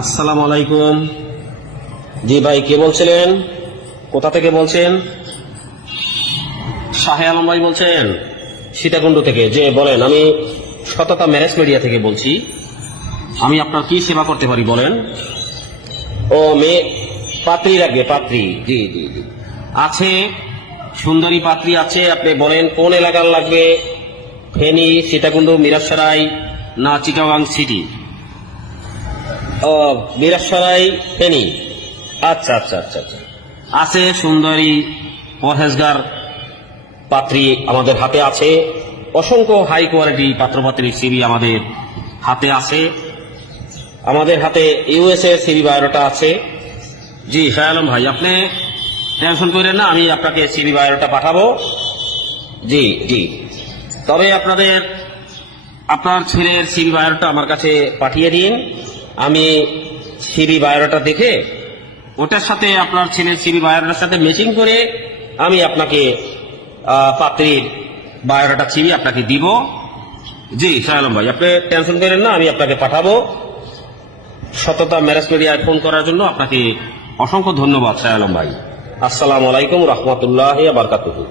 আসসালামু আলাইকুম। জি ভাই, কে বলছিলেন? কোথা থেকে বলছেন? শাহে আলম ভাই বলছেন সীতাকুণ্ড থেকে। যে বলেন, আমি সততা ম্যারেজ মিডিয়া থেকে বলছি। আমি আপনার কি সেবা করতে পারি বলেন? ও মেয়ে পাত্রী লাগবে? পাত্রী, জি জি জি আছে, সুন্দরী পাত্রী আছে। আপনি বলেন কোন এলাকার লাগবে? ফেনী, সীতাকুণ্ড, মিরাসরাই না চিটাগাং সিটি? ও, মিরাসরাই, ফেনী। আচ্ছা আচ্ছা আচ্ছা আচ্ছা, আছে সুন্দরী পরহেজগার পাত্রী আমাদের হাতে আছে। অসংখ্য হাই কোয়ালিটি পাত্রপাত্রীর সিবি আমাদের হাতে আছে। আমাদের হাতে ইউএসএ সিবি বায়োডাটা আছে। জি শাহ আলম ভাই, আপনি টেনশন করেন না, আমি আপনাকে সিবি বায়োডাটা পাঠাবো। জি জি, তবে আপনার ছেলের সিবি বায়োডাটা আমার কাছে পাঠিয়ে দিন। আমি সিবি বায়োডাটা দেখে ওটার সাথে আপনার ছেলের সিবি বায়োডাটার সাথে ম্যাচিং করে আমি আপনাকে পাত্রীর বায়োডাটা সিবি আপনাকে দিব। জি শাহ আলম ভাই, আপনি টেনশন করেন না, আমি আপনাকে পাঠাবো। সততা ম্যারেজ মিডিয়ায় ফোন করার জন্য আপনাকে অসংখ্য ধন্যবাদ শাহ আলম ভাই। আসসালামু আলাইকুম রহমতুল্লাহ বারকাতুহু।